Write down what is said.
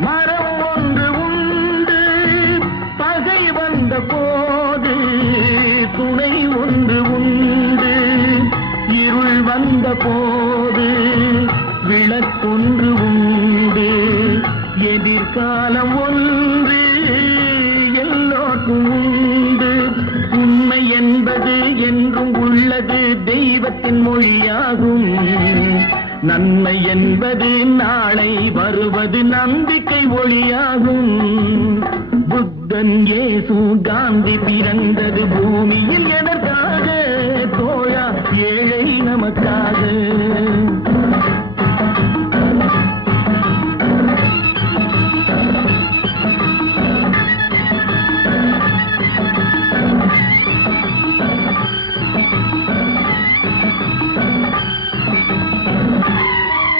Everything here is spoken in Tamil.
மரம் ஒன்று உண்டு. பகை வந்த போது துணை ஒன்று உண்டு. இருள் வந்த போது விளக்கொன்று உண்டு. எதிர்காலம் ஒன்று எல்லோருக்கும் உண்டு. உண்மை என்பது என்றும் உள்ளது தெய்வத்தின் மொழியாகும். நன்மை என்பது நாளை வருவது நம்பிக்கை ஒளியாகும். புத்தன் இயேசு காந்தி பிறந்தது பூமியில் எதற்காக? தோழா, ஏழை நமக்காக.